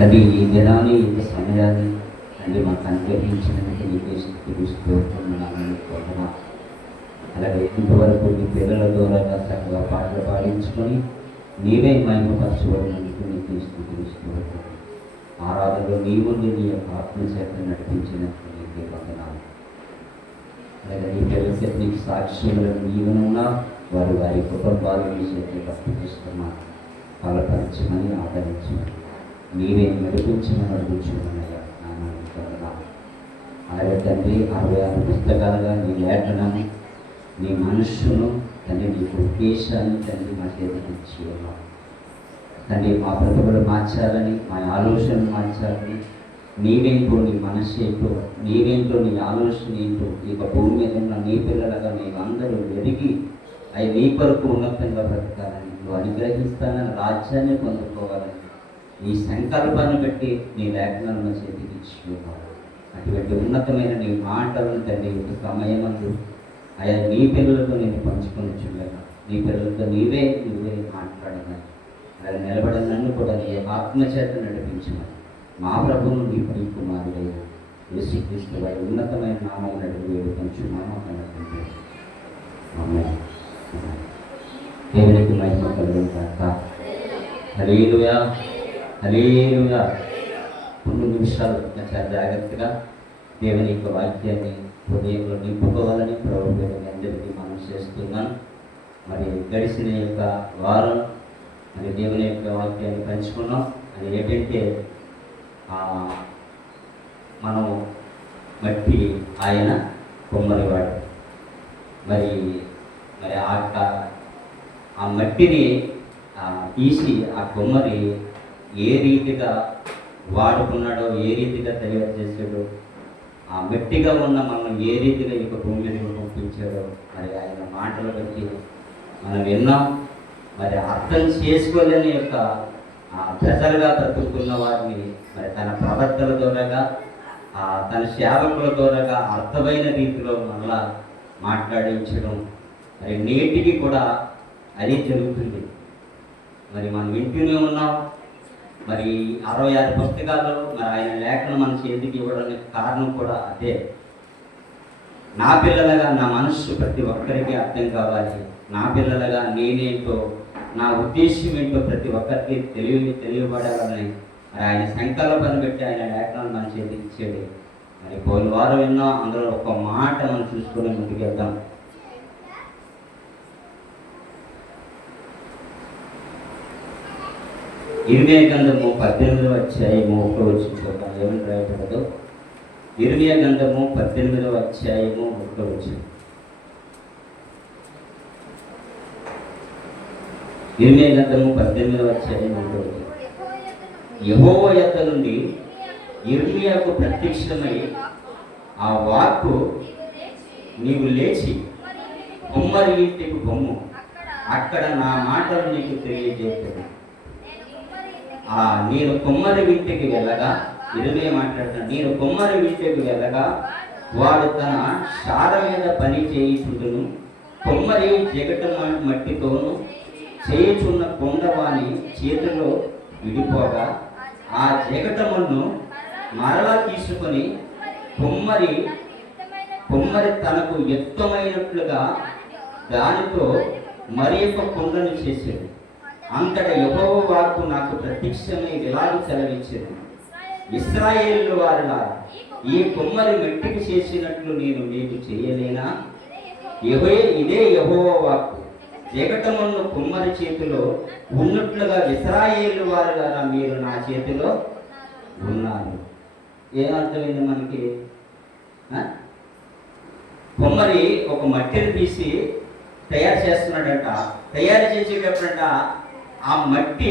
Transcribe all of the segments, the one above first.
తండ్రి ఈ దినాన్ని ఇంత సమయాన్ని తండ్రి మాకు అనుగ్రహించినందుకు నీకే స్తుతిస్తూ అలాగే ఇంతవరకు నీ పిల్లల ద్వారా చక్కగా పాటలు పాడించుకొని నీవే మహిమపరచబడినందుకు నీకే స్తుతిస్తూ ఆరాధనలో నీవు నీ యొక్క ఆత్మచేత నడిపించినందుకు నీకే వందనాలు. అలాగే నీ పిల్లల చేత నీకు సాక్ష్యములను నీవునున్నా వారు వారి కుటుంబాలు నీ చేతి అప్పగిస్తున్నారు. బలపరచమని ఆదరించమని నీవే నడిపించమని అడుగుచున్నాయా నాన్న. అలాగే తండ్రి 66 పుస్తకాలుగా నీ లేఖనాన్ని నీ మనస్సును తండ్రి నీకు ఉద్దేశాన్ని తండ్రి మా చేతికి ఇచ్చి ఉన్నాం తండ్రి. మా బ్రతుకులు మార్చాలని, మా ఆలోచనలు మార్చాలని, నీవేంటో నీ మనస్సు ఏంటో, నీవేంటో నీ ఆలోచన ఏంటో ఇక భూమి మీద ఉన్న నీ పిల్లలుగా మేమందరూ ఎరిగి అవి నీ కొరకు ఉన్నతంగా బ్రతకాలని, నువ్వు అనుగ్రహిస్తానని రాజ్యాన్ని పొందుకోవాలని నీ సంకల్పాన్ని బట్టి నీ లేఖనాలను చేతికి ఇచ్చుకున్నావు. అటువంటి ఉన్నతమైన నీ మాటలను తండ్రి ఒక సమయమందు అయా నీ పిల్లలతో నేను పంచుకొని చూడగా నీ పిల్లలతో నీవే మాట్లాడగా అలా నిలబడిన నన్ను కూడా నీ ఆత్మచేత నడిపించమని మా ప్రభువును నీ పై కుమారుడై యేసుక్రీస్తు వారి ఉన్నతమైన నామం నడిపి వేడుకొంచున్నాము కనుక దేవునికి మహిమ కలుగును కాక. హల్లెలూయా హల్లెలూయా. 2 నిమిషాలు చాలా జాగ్రత్తగా దేవుని యొక్క వాక్యాన్ని హృదయంలో నింపుకోవాలని ప్రభుత్వం అందరికీ మనం చేస్తున్నాను. మరి గడిచిన యొక్క వారం మరి దేవుని యొక్క వాక్యాన్ని పంచుకున్నాం. అది ఏంటంటే మనం మట్టి ఆయన కొమ్మరివాడు. మరి మరి ఆ మట్టిని తీసి ఆ కొమ్మరి ఏ రీతిగా వాడుకున్నాడో, ఏ రీతిగా తయారు చేశాడో, ఆ మట్టిగా ఉన్న మనం ఏ రీతిగా ఇక భూమి మీద పంపించాడో మరి ఆయన మాటలు బట్టి మనం విన్నాం. మరి అర్థం చేసుకోలేని యొక్క ప్రజలుగా బ్రతుకుతున్న వారిని మరి తన ప్రవర్తన ద్వారాగా తన సేవకుల ద్వారాగా అర్థమైన రీతిలో మళ్ళా మాట్లాడించడం మరి నేటికి కూడా అది జరుగుతుంది. మరి మనం వింటూనే ఉన్నాం. మరి 66 పుస్తకాలు మరి ఆయన లేఖను మన చేతికి ఇవ్వడానికి కారణం కూడా అదే. నా పిల్లలుగా నా మనస్సు ప్రతి ఒక్కరికి అర్థం కావాలి. నా పిల్లలుగా నేనేంటో, నా ఉద్దేశం ఏంటో ప్రతి ఒక్కరికి తెలియబడాలని మరి ఆయన సంకల్పాన్ని పెట్టి ఆయన లేఖనాలు మన చేతికి ఇచ్చాడు. మరి పోయిన వారం విన్నా, అందులో ఒక మాట మనం చూసుకొని ముందుకెళ్దాం. ఇర్మియా గ్రంథము 18వ అధ్యాయము 1వ వచనం చూద్దాం. ఏమని రాయబడదో ఇర్మియా గ్రంథము 18వ అధ్యాయము 1వ వచనం. ఇర్మియా గ్రంథము 18వ అధ్యాయం 1వ వచనం. యెహోవా యొద్ద నుండి ఇర్మియాకు ప్రత్యక్షమై ఆ వాక్కు, నీవు లేచి కుమ్మరి ఇంటికి పొమ్ము, అక్కడ నా మాటలు నీకు తెలియజేస్తాను. నేను కుమ్మరి ఇంటికి వెళ్ళగా, ఇర్మియా మాట్లాడుతాను, నేను కుమ్మరి ఇంటికి వెళ్ళగా వాడు తన శార మీద పని చేయుచుండును. కుమ్మరి జగట మట్టితోను చేయుచున్న కొండవాని చేతిలో విడిపోగా ఆ జగటమును మరలా తీసుకొని కుమ్మరి తనకు యుక్తమైనట్లుగా దానితో మరి యొక్క కొండను చేశాడు. అంతటా యెహోవా వాక్కు నాకు ప్రత్యక్షమై ఇలాగ సెలవిచ్చాను, ఇశ్రాయేలు వారులారా, ఈ కుమ్మరి మట్టికి చేసినట్లు నేను మీకు చేయలేనా? ఇదే యెహోవా వాక్కు, జగటమును కుమ్మరి చేతిలో ఉన్నట్లుగా ఇశ్రాయేలు వారులారా మీరు నా చేతిలో ఉన్నారు. ఏమర్థమైంది మనకి? కుమ్మరి ఒక మట్టిని తీసి తయారు చేస్తున్నాడంట. తయారు చేసేటప్పుడంట ఆ మట్టి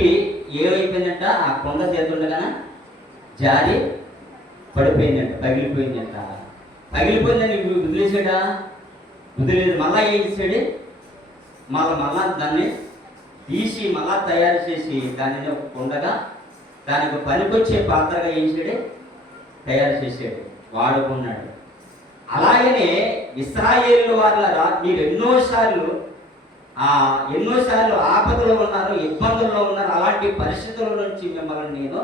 ఏమైపోయిందంట, ఆ కొండ చేతుండగా జారి పడిపోయిందంట, పగిలిపోయిందంట. పగిలిపోయిందని వదిలేసాడా? వదిలేదు. మళ్ళా ఏం చేశాడు? మళ్ళా దాన్ని తీసి మళ్ళా తయారు చేసి దానిని ఒక కొండగా, దానికి పనికొచ్చే పాత్రగా ఏం చేశాడు? తయారు చేశాడు, వాడుకున్నాడు. అలాగనే ఇశ్రాయేలు వారులారా, మీరు ఎన్నోసార్లు ఆపదలో ఉన్నారు, ఇబ్బందుల్లో ఉన్నారు. అలాంటి పరిస్థితుల నుంచి మిమ్మల్ని నేను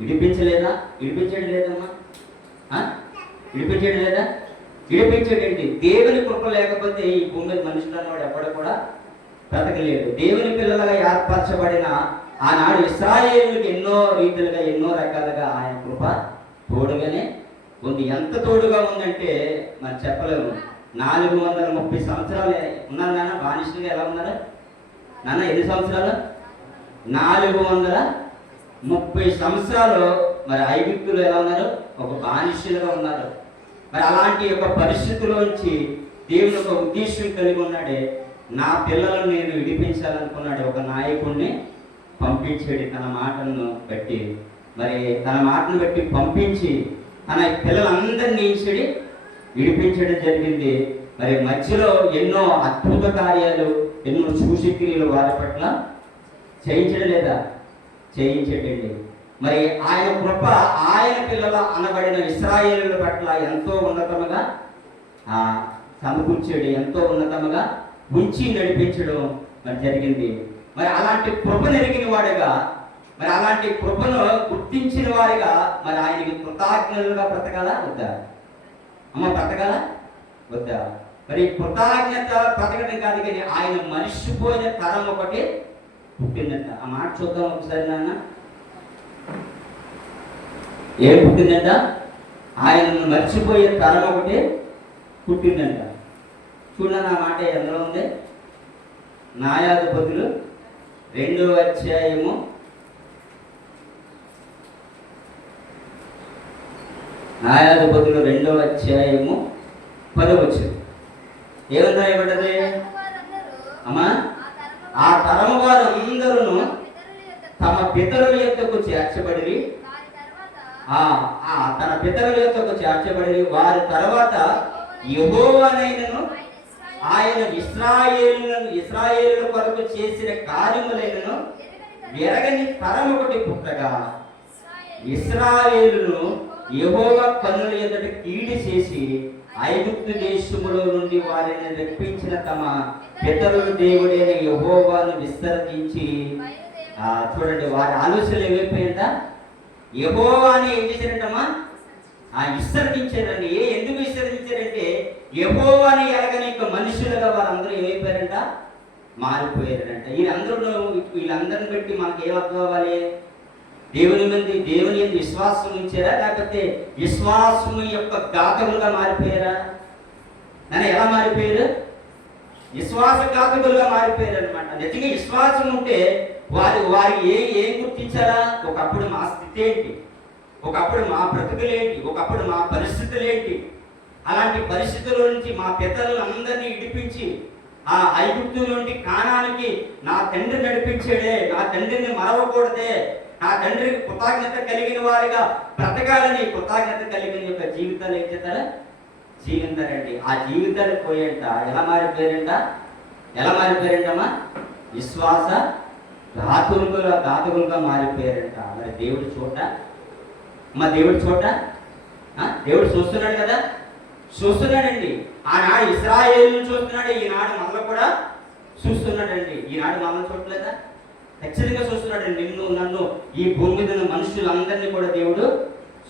విడిపించలేదా? విడిపించడం లేదమ్మా, విడిపించడం లేదా? విడిపించేటండి. దేవుని కృప లేకపోతే ఈ భూమి మీద మనుషులు అన్నవాడు ఎక్కడ కూడా బ్రతకలేడు. దేవుని పిల్లలుగా ఏర్పరచబడిన ఆనాడు ఇశ్రాయేలుకి ఎన్నో రీతిలుగా ఎన్నో రకాలుగా ఆయన కృప తోడుగానే ఉంది. ఎంత తోడుగా ఉందంటే మనం చెప్పలేము. 430 సంవత్సరాలు ఉన్నారు నాన్న బానిసలుగా. ఎలా ఉన్నారు నాన్న? ఎన్ని సంవత్సరాలు? 430 సంవత్సరాలు మరి ఐగుప్తులు ఎలా ఉన్నారు? ఒక బానిసలుగా ఉన్నారు. మరి అలాంటి ఒక పరిస్థితిలోంచి దేవుని ఒక ఉద్దేశం కలిగి ఉన్నాడే, నా పిల్లలను నేను విడిపించాలనుకున్నాడు. ఒక నాయకుడిని పంపించాడు తన మాటను బట్టి. మరి తన మాటను బట్టి పంపించి తన పిల్లలందరినీ ఇచ్చి విడిపించడం జరిగింది. మరి మధ్యలో ఎన్నో అద్భుత కార్యాలు, ఎన్నో సూచక్రియలు వారి పట్ల చేయించడం లేదా? చేయించేటండి. మరి ఆయన కృప ఆయన పిల్లల అనబడిన ఇశ్రాయేలుల పట్ల ఎంతో ఉన్నతముగా సమకూర్చాడు, ఎంతో ఉన్నతముగా ఉంచి నడిపించడం మరి జరిగింది. మరి అలాంటి కృప నెరిగిన వాడిగా, మరి అలాంటి కృపను గుర్తించిన వారిగా మరి ఆయనకి కృతజ్ఞతలుగా బ్రతకాలా వద్దా అమ్మ? బ్రతకాలా వద్దా? మరి కృతజ్ఞత బ్రతకడం కాదు కానీ ఆయన మరిచిపోయిన తరం ఒకటి పుట్టిందంట. ఆ మాట చూద్దాం ఒకసారి నాన్న. ఏం పుట్టిందంట? ఆయనను మర్చిపోయే తరం ఒకటి పుట్టిందంట. చూడండి ఆ మాట ఎందులో ఉంది? న్యాయాధిపతులు 2వ అధ్యాయము 2వ అధ్యాయము 10వ వచనం. ఏమని రాయబడ్డది అమ్మా? ఆ తరము వారు అందరూ తమ పితరుల యొద్దకు చేర్చబడి, తన పితరుల యొద్దకు చేర్చబడి వారి తర్వాత యెహోవానైనను ఆయన ఇశ్రాయేలుల కొరకు చేసిన కార్యములైనను ఎరగని తరం ఒకటి పుట్టగా, ఇశ్రాయేలును యెహోవా కన్నుల ఎదుట కీడి చేసి ఐగుప్తు దేశములో నుండి వారిని రప్పించిన తమ పితరుల దేవుడైన యెహోవాను విసర్జించి, చూడండి వారి ఆలోచనలు ఏమైపోయిందా? యెహోవాని ఏం చేశారంటమ్మా? విసర్జించారండి. ఎందుకు విసర్జించారంటే యెహోవాని ఎరగని మనుషులుగా వారందరూ ఏమైపోయారంట? మారిపోయారంట. వీళ్ళందరిని బట్టి మనకి ఏమర్థం అవ్వాలి? దేవుని ఎందు విశ్వాసం ఉంచారా, లేకపోతే విశ్వాసము యొక్క ఘాతకులుగా మారిపోయారా? నన్ను ఎలా మారిపోయారు? విశ్వాసఘాతకులుగా మారిపోయారు అనమాట. నిజంగా విశ్వాసం ఉంటే వారు ఏం గుర్తించారా? ఒకప్పుడు మా స్థితి ఏంటి, ఒకప్పుడు మా బ్రతుకులేంటి, ఒకప్పుడు మా పరిస్థితులేంటి, అలాంటి పరిస్థితుల నుంచి మా పితరులను అందరినీ విడిపించి ఆ ఐగుప్తు నుండి కానానికి నా తండ్రి నడిపించాడే, నా తండ్రిని మరవకూడదే, నా తండ్రికి కృతజ్ఞత కలిగిన వారిగా బ్రతకాలని కృతజ్ఞత కలిగిన యొక్క జీవితాలు ఏం చేస్తారా? జీవించారండి. ఆ జీవితాలు పోయేంట ఎలా మారిపోయారంటమ్మా? విశ్వాస ఘాతకులుగా మారిపోయారంట. మరి దేవుడు దేవుడు చూస్తున్నాడు కదా, చూస్తున్నాడండి. ఆనాడు ఇశ్రాయేలును చూస్తున్నాడు, ఈనాడు మనల్ని కూడా చూస్తున్నాడండి. ఈనాడు మనల్ని చూడలేదా? ఖచ్చితంగా చూస్తున్నాడండి. నిన్ను నన్ను ఈ భూమి మీద మనుషులందరినీ కూడా దేవుడు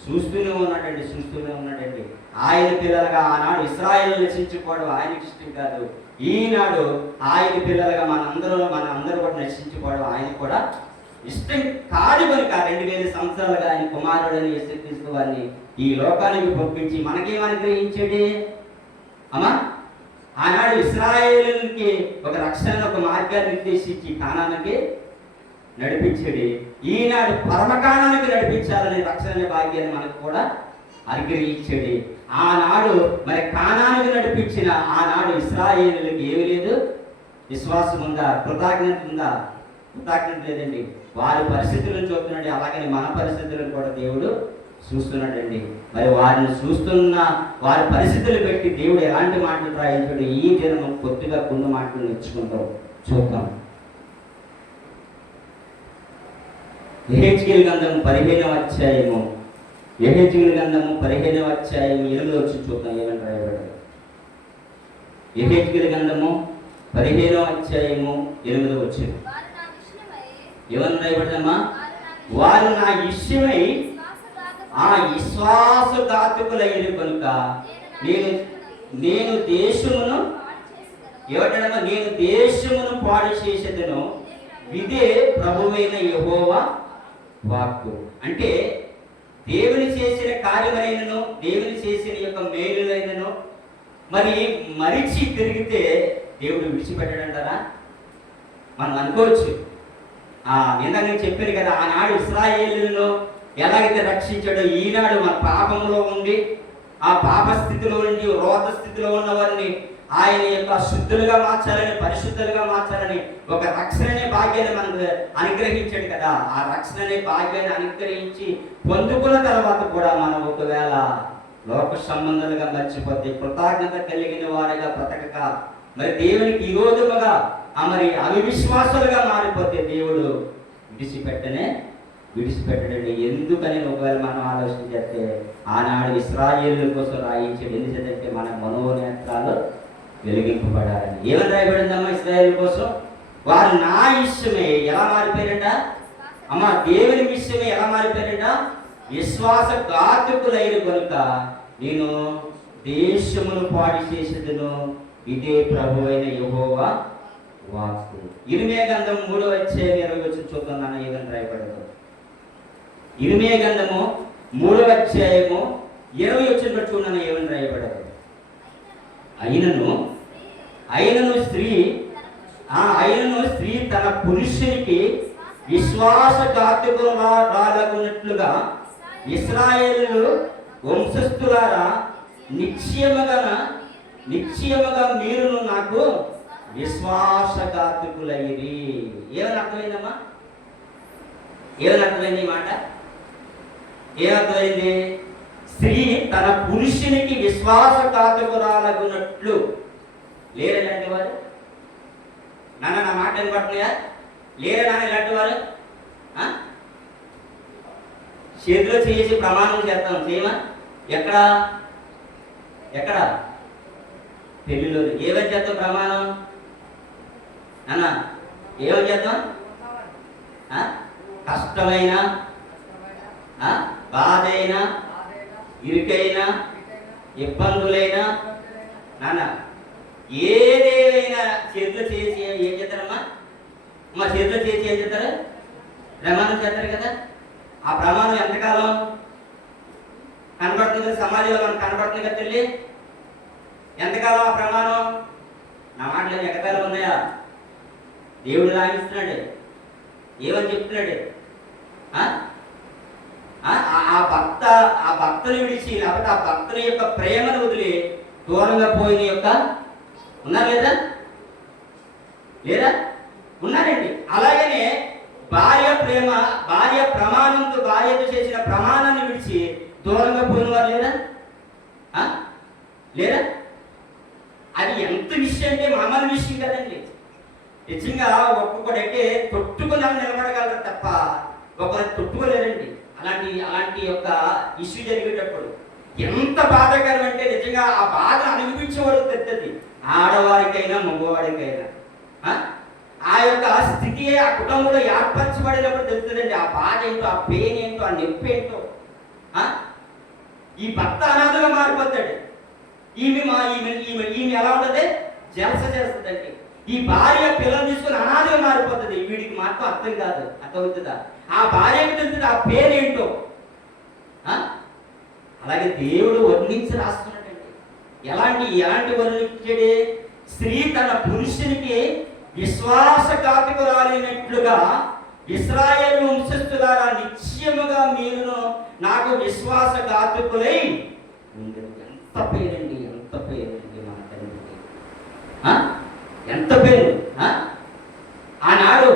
చూస్తూనే ఉన్నాడండి. ఆయన పిల్లలుగా ఆనాడు ఇశ్రాయేలు నశించుకోవడం ఆయనకి ఇష్టం కాదు. ఈనాడు ఆయన పిల్లలుగా మనందరూ కూడా నశించుకోవడం ఆయన కూడా ఇష్టం కాదు కనుక 2000 సంవత్సరాలుగా ఆయన కుమారుడని యేసుక్రీస్తు వారిని ఈ లోకానికి పంపించి మనకేం అనుగ్రహించాడు అమ్మా? ఆనాడు ఇశ్రాయేలుకి ఒక రక్షణ, ఒక మార్గాన్ని నిర్దేశించి కానానికి నడిపించాడు. ఈనాడు పరమకాణానికి నడిపించాలని రక్షణ భాగ్యాన్ని మనకు కూడా అనుగ్రహించాడు. ఆనాడు మరి కానానికి నడిపించిన ఆనాడు ఇశ్రాయేలుకి ఏమి లేదు? విశ్వాసం ఉందా? కృతజ్ఞత ఉందా? కృతజ్ఞత లేదండి. వారి పరిస్థితులను చూస్తున్నాడు, అలాగని మన పరిస్థితులను కూడా దేవుడు చూస్తున్నాడండి. మరి వారిని చూస్తున్న వారి పరిస్థితులు పెట్టి దేవుడు ఎలాంటి మాటలు రాయించాడు ఈ దినం కొద్దిగా కొన్ని మాటలు నేర్చుకుంటాం, చూద్దాం. యెహెజ్కేలు గ్రంథం 15వ అధ్యాయము 8వ వచనం చూద్దాం. ఏమని రాయబడ్డారు? యెహెజ్కేలు గ్రంథము 15వ అధ్యాయము 8వ వచనం ఏమని రాయబడ్డమ్మా? వారు నా విషయమై విశ్వాసఘాతకులయ్యారు కనుక నేను దేశమును ఏమంటాడమ్మా, నేను దేశమును పాడు చేసేదను, ఇదే ప్రభువైన యెహోవా వాక్కు. అంటే దేవుని చేసిన కార్యమైనను, దేవుని చేసిన యొక్క మేలులైనను మరి మరిచి తిరిగితే దేవుడు విడిచిపెట్టడంటారా? మనం అనుకోవచ్చు. ఇందాక నేను చెప్పాను కదా, ఆనాడు ఇశ్రాయేలులను ఎలాగైతే రక్షించాడో ఈనాడు మన పాపంలో ఉండి ఆ పాప స్థితిలో ఉండి రోత స్థితిలో ఉన్న వారిని ఆయన యొక్క శుద్ధులుగా మార్చాలని, పరిశుద్ధులుగా మార్చాలని ఒక రక్షణ అనే భాగ్యాన్ని మనకు అనుగ్రహించాడు కదా. ఆ రక్షణ అనే భాగ్యాన్ని అనుగ్రహించి పొందుకున్న తర్వాత కూడా మనం ఒకవేళ లోక సంబంధాలుగా మర్చిపోతే, కృతజ్ఞత కలిగిన వారిగా బ్రతకక మరి దేవునికి విరోధముగా మరి అవిశ్వాసాలుగా మారిపోతే దేవుడు విడిచిపెట్టడండి. ఎందుకని ఒకవేళ మనం ఆలోచన చేస్తే ఆనాడు ఇశ్రాయేలు కోసం రాయించాడు. ఎందుకంటే మన మనోనేత్రాలు వెలిగింపబడాలని. ఏమని రాయబడిందమ్మా ఇశ్రాయేలు కోసం? వారు నా ఇష్టమే ఎలా మారిపోయారంట అమ్మ, దేవుని విషయమే ఎలా మారిపోయారంట? విశ్వాసఘాతకులైన కనుక నేను దేశమును పాడు చేసేదను, ఇదే ప్రభువైన యెహోవా వాక్కు. ఇర్మియా గ్రంథం 3వ అధ్యాయం 20 వచనం చూద్దాం నాన్న, ఏదని రాయబడదు. ఇర్మియా గ్రంథము 3వ అధ్యాయము 20 వచనం చూడన్న, ఏమని రాయబడదు. అయినను స్త్రీ తన పురుషునికి విశ్వాసఘాతకురాలగునట్లుగా ఇశ్రాయేలు వంశస్థులారా నిశ్చయముగా మీరును నాకు విశ్వాసఘాతకులైరి. ఏమని అర్థమైందమ్మా? ఏమని అర్థమైంది ఈ మాట? ఏమర్థమైంది? స్త్రీ తన పురుషునికి విశ్వాసఘాతకురాలగునట్లు లేరా ఇలాంటి వారు? నాన్న నా మాట వినపడుతున్నాయా? లేరా నాన్న ఇలాంటి వారు? చేతిలో చేసి ప్రమాణం చేస్తాం, చేయమా? ఎక్కడ పెళ్లిలో ఏమని చేస్తాం ప్రమాణం? నాన్న ఏమని చేద్దాం? కష్టమైన, బాధైన, ఇరుకైనా, ఇబ్బందులైనా నాన్న ఏదేమైనా చేతిలో చేసి ఏం చేస్తారమ్మా? మా చేతిలో చేసి ఏం చేస్తారు? ప్రమాణం చేస్తారు కదా. ఆ ప్రమాణం ఎంతకాలం కనబడుతుంది? సమాజంలో మనకు కనబడుతుంది కదా తల్లి. ఎంతకాలం ఆ ప్రమాణం? నా మాటలు ఎగతాళం ఉన్నాయా? దేవుడు రాయిస్తున్నాడు. ఏమని చెప్తున్నాడు? ఆ భక్తుని విడిచి, లేకపోతే ఆ భక్తుని యొక్క ప్రేమను వదిలి దూరంగా పోయిన యొక్క ఉన్నారు లేదా? ఉన్నారండి. అలాగనే భార్య ప్రమాణంతో, భార్యతో చేసిన ప్రమాణాన్ని విడిచి దూరంగా పోయిన వారు లేదా? అది ఎంత విషయం అంటే మామూలు విషయం కదండి. నిజంగా ఒక్కొక్కడైతే తొట్టుకుని నిలబడగలరు తప్ప ఒకరు తొట్టుకోలేరండి. అలాంటి యొక్క ఇష్యూ జరిగేటప్పుడు ఎంత బాధాకరం అంటే నిజంగా ఆ బాధ అనుభవించే వరకు తెస్తుంది, ఆడవారికైనా మగవాడికైనా. ఆ యొక్క స్థితి ఆ కుటుంబంలో ఏర్పరచబడినప్పుడు తెలుస్తుందండి ఆ బాధ ఏంటో, ఆ పెయిన్ ఏంటో, ఆ నొప్పి ఏంటో. ఈ భర్త అనాథగా మారిపోతాడు. ఈమె ఎలా ఉంటుంది? జలస చేస్తుందండి. ఈ భార్య పిల్లలు తీసుకుని అనాథగా మారిపోతుంది. వీడికి మాత్రం అర్థం కాదు. అర్థమవుతుందా? ఆ భార్యకి తెలుస్తుంది ఆ పేరేంటో. అలాగే దేవుడు వర్ణించి రాస్తున్నాడండి. ఎలాంటి వర్ణించాడే? స్త్రీ తన పురుషునికి విశ్వాసఘాతకురాలైనట్లుగా ఇశ్రాయేలు వంశస్థులారా నిశ్చయముగా మీరును నాకు విశ్వాసఘాతకులై ఉండరు. ఎంత పేరండి మన తండ్రికి, ఎంత పేరు! ఆనాడు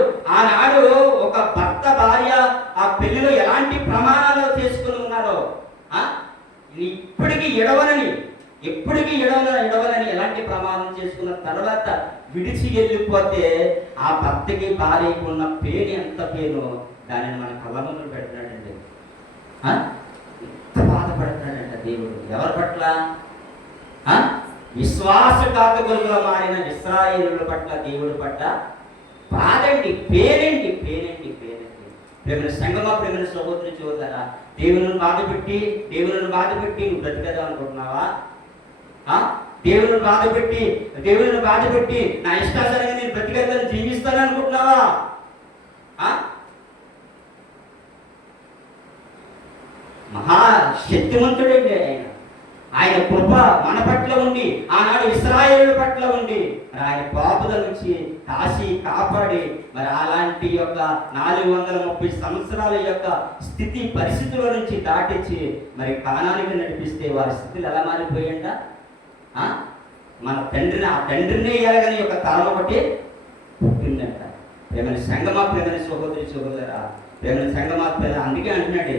ఒక భర్త భార్య ఆ పెళ్లిలో ఎలాంటి ప్రమాణాలు చేసుకుని ఉన్నారో ఎప్పటికీ ఎడవనని ఎలాంటి ప్రమాణం చేసుకున్న తర్వాత విడిచి వెళ్ళిపోతే ఆ భర్తకి భార్యకి ఉన్న పేరు ఎంత పేరు, దానిని మన కళ్ళ ముందు పెడుతున్నాడండి. ఎంత బాధపడుతున్నాడంట దేవుడు. ఎవరి పట్ల? విశ్వాసఘాతకులుగా మారిన ఇశ్రాయేలుల పట్ల దేవుడి పట్ల బాధండి, పేరండి. ప్రేమ సంగమా, ప్రేమ సహోదరి సోదరా, దేవుని బాధపెట్టి నువ్వు బ్రతికేదాం అనుకుంటున్నావా? దేవుని బాధపెట్టి నా ఇష్టాసరంగా నేను బ్రతికేదాన్ని జీవిస్తాను అనుకుంటున్నావా? మహాశక్తివంతుడండి ఆయన కృప మన పట్ల ఉండి, ఆనాడు ఇశ్రాయేలు పట్ల ఉండి ఆయన పాపుల నుంచి కాపాడి మరి అలాంటి యొక్క 430 సంవత్సరాల యొక్క స్థితి పరిస్థితుల నుంచి దాటించి మరి కానానికి నడిపిస్తే వారి స్థితిలో ఎలా మారిపోయిందా? మన ఆ తండ్రిని ఎలాగని యొక్క తరం ఒకటి పుట్టిందంట. ప్రేమని సంగమా, ప్రేమని సహోదరా, ప్రేమని సంగమా, అందుకే అంటున్నాడు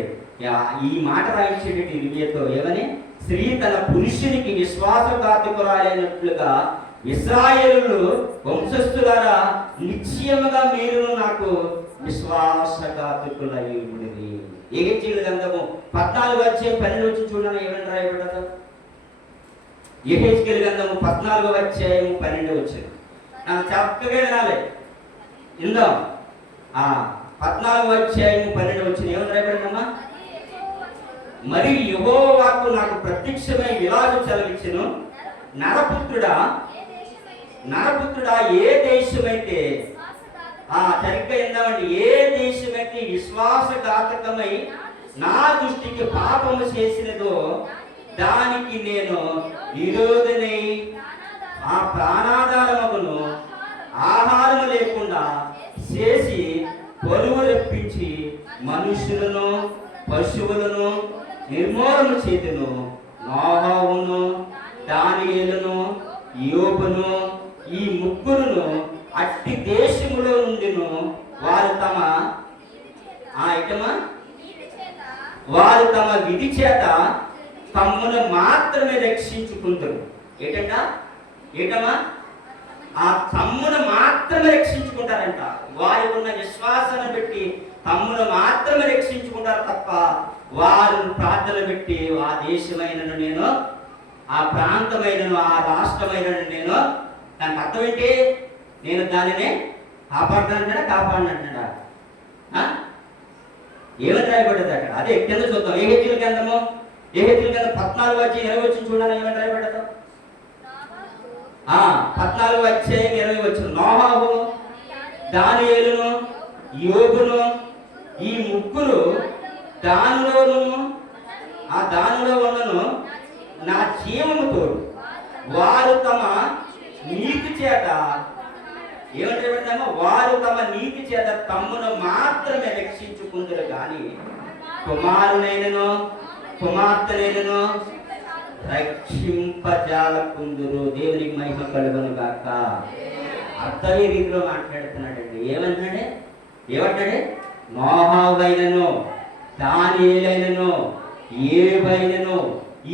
ఈ మాట రాయించేటట్టు ఇర్మియాతో ఏమని, స్త్రీ తన పురుషునికి విశ్వాసఘాతకురాలైనట్లుగా ఇశ్రాయేలు వంశస్థులారా నిశ్చయముగా మీరు నాకు విశ్వాసఘాతకులయ్యుడిరి. యెహెజ్కేలు గ్రంథము 14:12 చూడండి, ఏమని రాయబడ్డదో. యెహెజ్కేలు గ్రంథము 14:12 చక్కగా వినాలి, ఇందాం. 14:12 ఏమని రాయబడిందమ్మా? మరి యెహోవాకు నాకు ప్రత్యక్షమై ఇలాగ సెలవిచ్చెను, నరపుత్రుడా ఏ దేశమైతే సరిగ్గా ఏందామండి, ఏ దేశమైతే విశ్వాసఘాతకమై నా దృష్టికి పాపము చేసినదో దానికి నేను విరోధనై ఆ ప్రాణాధారమును ఆహారము లేకుండా చేసి పొలువు రప్పించి మనుషులను పశువులను నిర్మూలన చేతును. నోహవును, దానియేలును, యోబును ఈ ముగ్గురును అట్టి దేశములో నుండిను వారు తమ విధి చేత తమ్మును మాత్రమే రక్షించుకుంటారు. ఏటమ్మా ఆ తమ్మును మాత్రమే రక్షించుకుంటారంట. వారికి ఉన్న విశ్వాసాన్ని బట్టి తమ్మును మాత్రమే రక్షించుకుంటారు తప్ప వారు ప్రార్థన పెట్టి ఆ దేశమైనను నేను, ఆ ప్రాంతమైనను, ఆ రాష్ట్రమైనను నేను, దానికి అర్థం ఏంటి, నేను దానిని కాపాడినంటాడా? ఏమని రాయబడ్డది అక్కడ? అదే కింద చూద్దాం. యెహెజ్కేలు గ్రంథము 14:20 చూడాలి, ఏమని రాయబడ్డదో. 14:20 నోహవు, దానియేలును, యోబును ఈ ముగ్గురు దానిలో ఉన్నను నా జీవముతో వారు తమ నీతి చేత ఏమంటారమ్మా, వారు తమ నీతి చేత తమ్మును మాత్రమే రక్షించుకుందరు కానీ కుమారునైనను కుమార్తెనైనను రక్షింపజాలకుందురు. దేవునికి మహిమ కలుగును గాక. అర్థమయ్యే రీతిలో మాట్లాడుతున్నాడండి. ఏమంటాడే నోహవైనను, దానియేలైనను, యోబైనను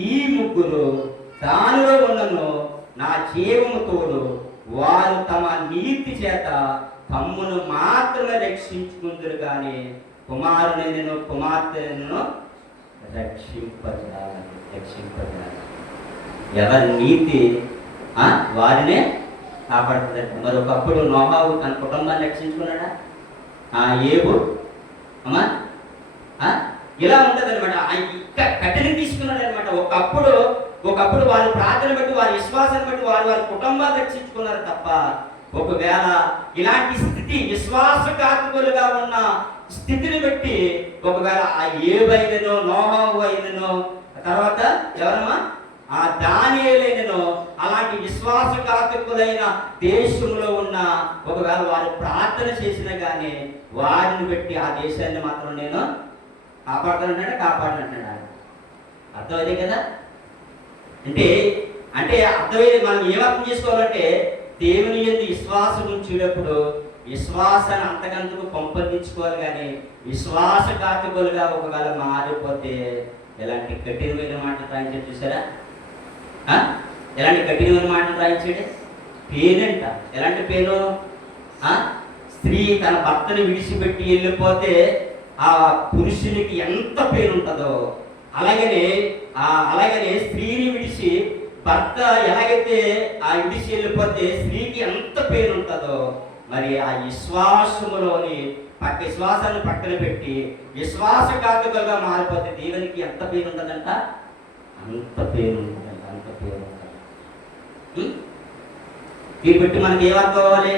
ఈ ముగ్గురు దానిలో ఉన్నను నా జీవము తోడు వారు తమ నీతి చేత తమ్మును మాత్రమే రక్షించుకుందరు కానీ కుమారునైనను కుమార్తెనను రక్షింపజాలని. ఎవరి నీతి వారినే కాపాడుతుంది. మరి ఒకప్పుడు నోహవు తన కుటుంబాన్ని రక్షించుకున్నాడా? ఏబు అమ్మా ఇలా ఉంటుంది అనమాట. ఇంకా కఠినం తీసుకున్నాడు అనమాట. ఒకప్పుడు వారి ప్రార్థన బట్టి, వారి విశ్వాసాన్ని బట్టి వారి కుటుంబాలు రక్షించుకున్నారు తప్ప ఒకవేళ ఇలాంటి స్థితి విశ్వాసఘాతకులుగా ఉన్న స్థితిని బట్టి ఒకవేళ ఆ ఏబైనను, నోహవు అయినను, తర్వాత ఎవరమ్మా ఆ దానియేలైనను అలాంటి విశ్వాసఘాతకులైన దేశంలో ఉన్న ఒకవేళ వారు ప్రార్థన చేసినా కానీ వారిని బట్టి ఆ దేశాన్ని మాత్రం నేను కాపాడనంటున్నాడా? అర్థమైంది కదా. అంటే అర్థమైంది. మనం ఏమర్థం చేసుకోవాలంటే దేవుని యందు విశ్వాసం ఉంచేటప్పుడు విశ్వాసాన్ని అంతకంతకు పెంపొందించుకోవాలి కానీ విశ్వాసఘాతకులుగా ఒకవేళ మారిపోతే ఎలాంటి కఠినమైన మాటలు రాయించాడు చూసారా? ఎలాంటి కఠినమైన మాటలు రాయించాడు? పేనంట. ఎలాంటి పేరు? స్త్రీ తన భర్తను విడిచిపెట్టి వెళ్ళిపోతే ఆ పురుషునికి ఎంత పేరు ఉంటుందో అలాగనే స్త్రీని విడిచి భర్త ఎలాగైతే ఆ విడిచి వెళ్ళిపోతే స్త్రీకి ఎంత పేరు ఉంటుందో మరి ఆ విశ్వాసములోని విశ్వాసాన్ని పక్కన పెట్టి విశ్వాసఘాతకులుగా మారిపోతే దేవునికి ఎంత పేరు ఉంటుందంట, అంత పేరు ఉంటుందంట, అంత పేరు ఉంటుంది. దీన్ని బట్టి మనకి ఏమర్థం అవ్వాలి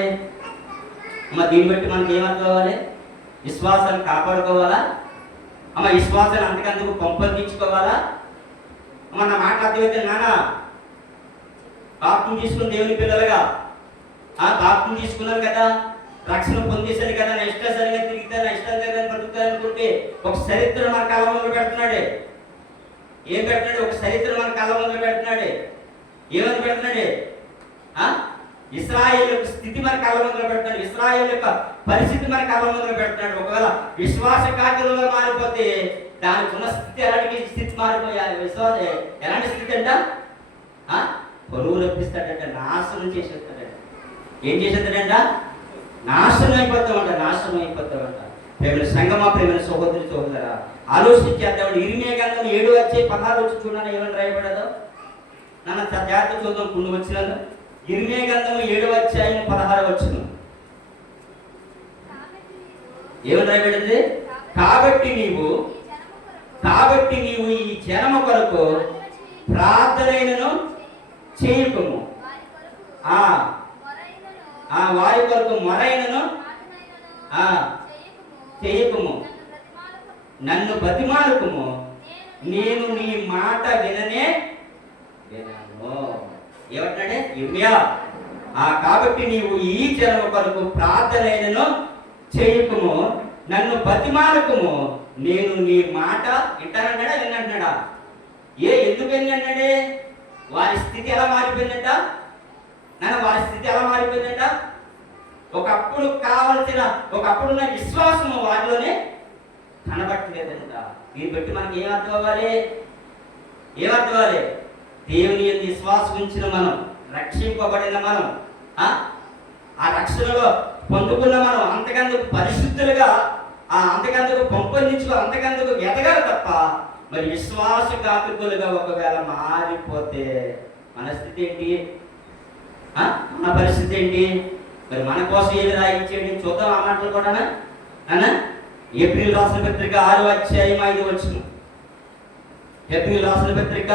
అమ్మ? దీన్ని బట్టి మనకి ఏమర్థం అవ్వాలి? విశ్వాసాన్ని కాపాడుకోవాలా అమ్మ? విశ్వాసాన్ని అంతకంతకు పెంపొందించుకోవాలా అమ్మ? నా మాట అర్థమైతే నాన్న, బాప్తిసం తీసుకున్న దేవుని పిల్లలుగా బాప్తిసం తీసుకున్నారు కదా, రక్షణ పొందేశారు కదా, నా ఇష్టం సరిగా తిరుగుతారు, నా ఇష్టం సరిగా బతుకుతారు అనుకుంటే ఒక చరిత్ర మన కళ్ళ ముందు పెడుతున్నాడే. ఏం పెడుతున్నాడు? ఒక చరిత్ర మన కళ్ళ ముందు పెడుతున్నాడే. ఏమని పెడుతున్నాడే? ఇశ్రాయేలు యొక్క స్థితి మన కళ్ళ ముందు పెడుతున్నాడు, ఇశ్రాయేలు యొక్క పరిస్థితి మన కళ్ళ ముందు పెడుతున్నాడు. ఒకవేళ విశ్వాసఘాతులుగా మారిపోతే దానికి ఉన్న స్థితి ఎలాంటి స్థితి మారిపోయాలి? ఎలాంటి స్థితి అంట? పొరుగు రప్పిస్తాడంట, నాశనం చేసేస్తాడంట. ఏం చేసేస్తాడంట? నాశనం అయిపోతామంట, నాశనం అయిపోతామంట. ప్రేమ సంగమా, ప్రేమ సహోదరి సహోదరా, ఆలోచించేద్దామండి. ఇర్మియా గ్రంథం 7:16 వచ్చి చూడండి, ఏమని రాయబడదో. నన్ను జాగ్రత్త చూద్దాం. కొన్ని వచ్చిన ఇర్మియా గ్రంథం 7:16 ఏమని రాయబడింది? కాబట్టి నీవు ఈ జనము కొరకు ప్రార్థనైనను చేయకుము, వారి కొరకు మొరైనను చేయకుము, నన్ను బతిమాలుకుము, నేను నీ మాట వినను. ఏమంటాడే ఇర్మియా? కాబట్టి నీవు ఈ జనము కొరకు ప్రార్థనైనను చేయకుము, నన్ను బతిమాలుకుము, నేను నీ మాట వింటానంటాడా విన్నంటున్నాడా? ఎందుకు విన్నాడే? వారి స్థితి ఎలా మారిపోయిందంట నాన్న? వారి స్థితి ఎలా మారిపోయిందంట? ఒకప్పుడున్న విశ్వాసము వారిలోనే కనబట్టలేదంట. దీన్ని బట్టి మనకి ఏమర్థం అవ్వాలి? దేవుని యందు విశ్వాసం ఉంచిన మనం, రక్షింపబడిన మనం, ఆ రక్షణలో పొందుకున్న మనం అంతకందుకు పరిశుద్ధులుగా అంతకందుకు పెంపొందించుకో, అంతకందుకు ఎదగాలి తప్ప మరి విశ్వాసఘాతకులుగా ఒకవేళ మారిపోతే మన స్థితి ఏంటి? మన పరిస్థితి ఏంటి? మరి మన కోసం ఏమి రాయించేయండి చూద్దాం. ఆ మాటలు కూడా అన్న ఏప్రిల్ రాసిన పత్రిక 6:5 ఏప్రిల్ రాసిన పత్రిక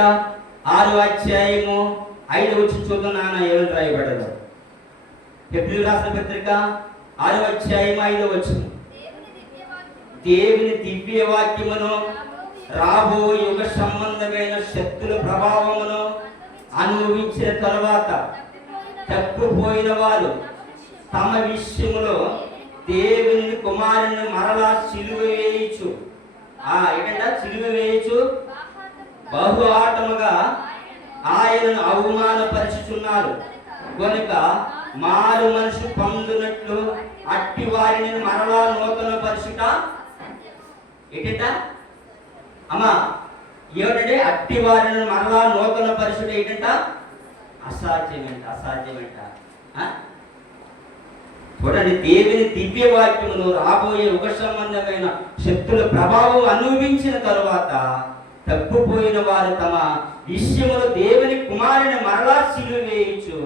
6:5 చూద్దాం నాన్న, ఏమని రాయబడదు. ఏప్రిల్ రాసిన పత్రిక 6:5 దేవుని దివ్య వాక్యమును రాబో యుగ సంబంధమైన శక్తుల ప్రభావమును అనుభవించిన తరువాత తప్పిపోయిన వారు తమ విషయములో దేవుని కుమారుని మరలా సిలువ వేయచ్చు. సిలువ వేయచ్చు బహు ఆటముగా ఆయనను అవమానపరుచుచున్నారు కనుక మారు మనసు పొందునట్లు అట్టి వారిని మరలా నూతన పరుచుట ఏంట అమ్మా? ఏమిటంటే అట్టి వారిని మరలా నూతన పరుచుట ఏంటంట? అసాధ్యమేంట. చూడండి, దేవుని దివ్య వాక్యమును రాబోయే యుగ సంబంధమైన శక్తుల ప్రభావం అనుభవించిన తరువాత తప్పిపోయిన వారు తమ విషయములో దేవుని కుమారుని మరలా సిలువ వేయించు.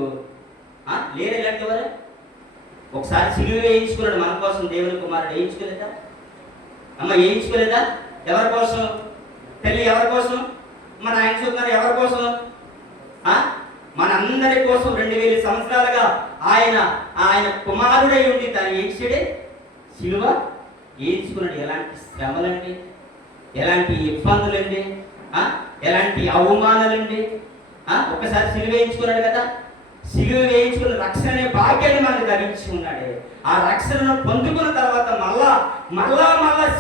లేదంటే వారు ఒకసారి సిలువ వేయించుకున్నాడు మన కోసం. దేవుని కుమారుడు వేయించుకోలేదా అమ్మ? వేయించుకోలేదా? ఎవరి కోసం? తల్లి ఎవరి కోసం? మన ఆయన చూస్తున్నారు ఎవరి కోసం? మనందరి కోసం 2000 సంవత్సరాలుగా ఆయన కుమారుడై ఉండి తను వేయించాడే సిలువ వేయించుకున్నాడు. ఎలాంటి శ్రమలండి, ఎలాంటి ఇబ్బందులండి, ఎలాంటి అవమానాలండి. ఒక్కసారి సిలువ వేయించుకున్నాడు కదా. సిలువ వేయించుకున్న రక్షణ అనే భాగ్యాన్ని మనకు ధరించి ఉన్నాడే. ఆ రక్షణను పొందుకున్న తర్వాత మళ్ళా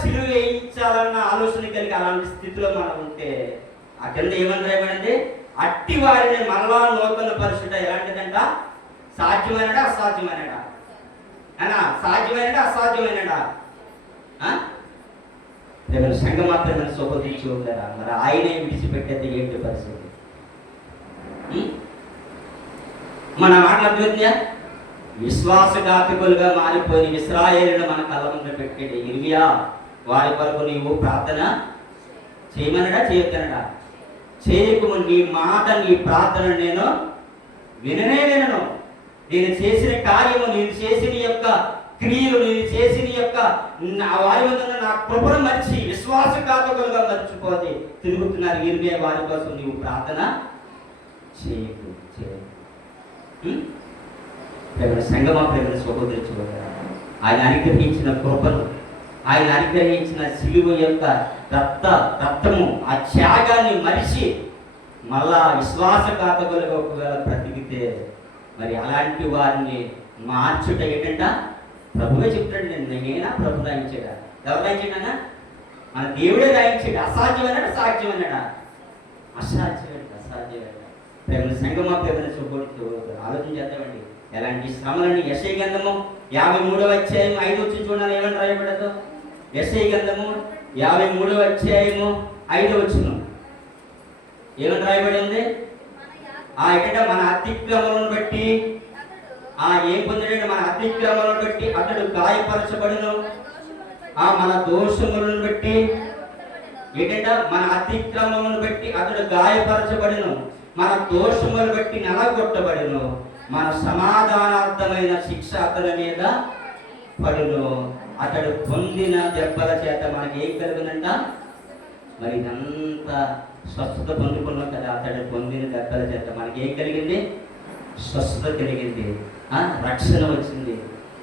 సిలువ వేయించాలన్న ఆలోచన కలిగి అలాంటి స్థితిలో మనం ఉంటే ఆ కింద ఏమని రాయబడింది? అట్టి వారిని మరలా నూతన పరుచుట ఎలాంటిదంట? సాధ్యమైనడా అసాధ్యమైనడా? సాధ్యమైనడా అసాధ్యమైనడా? సంఘం మాత్రమే సోపతించి ఉండారా? మరి ఆయనే విడిచిపెట్టేది ఏంటి పరిస్థితి? మన మాట్లాడుతుందా? విశ్వాసఘాతకులుగా మారిపోయిన ఇశ్రాయేలును మన కళ్ళ ముందు పెట్టాడు ఇర్మియా. వారి కొరకు నీవు ప్రార్థన చేయమనడా చేయొద్దనడా? చేయకుము, నీ మాట నీ ప్రార్థన నేను వినను. నేను చేసిన కార్యము, నేను చేసిన యొక్క క్రియలు నేను చేసిన యొక్క నా వారి వద్ద నా కృపను మర్చి విశ్వాసఘాతకులుగా మర్చిపోతే తిరుగుతున్నారు. ఇర్మియా వారి కోసం నీవు ప్రార్థన చేయకు. ప్రేమ సంగమ, ప్రేమ సహోదరి, ఆయన అనుగ్రహించిన కృపను, ఆయన అనుగ్రహించిన సిలువ యొక్క రక్తము, ఆ త్యాగాన్ని మరిచి మళ్ళా విశ్వాసఘాతకులుగా ఒకవేళ బ్రతికితే మరి అలాంటి వారిని మార్చుట ఏంటంట ప్రభువే చెప్తాడు. నేనేనా ప్రభు రాయించాడా? ఎవరు రాయించాడా? మన దేవుడే రాయించాడు. అసాధ్యమన్నాడా? సాధ్యమన్నాడా? అసాధ్యమన్నాడా? ప్రేమ సంగమ, ప్రేమ చూపడుతూ ఆలోచన చేద్దామండి. ఎలాంటి శ్రమలని యెషయా గ్రంథము 53వ అధ్యాయం 5 వచ్చి చూడాలి. ఏమని రాయబడదు? యెషయా గ్రంథము 53వ అధ్యాయము 5 వచ్చును ఏమని రాయబడి ఉంది? ఇక్కడ మన అతిక్రమలను బట్టి ఏం పొందాడంటే మన అతిక్రమలను బట్టి అతడు గాయపరచబడును. మన దోషములను బట్టి ఏంటంట మన అతిక్రమములను బట్టి అతడు గాయపరచబడును, మన దోషములను బట్టి నలగొట్టబడును, మన సమాధానార్థమైన శిక్ష అతని మీద పడును, అతడు పొందిన దెబ్బల చేత మనకి ఏం కలిగిందంట? మరి ఇదంతా స్వస్థత పొందుకున్నాం కదా. అతడు పొందిన దెబ్బల చేత మనకి ఏం కలిగింది? స్వస్థత కలిగింది, రక్షణ వచ్చింది.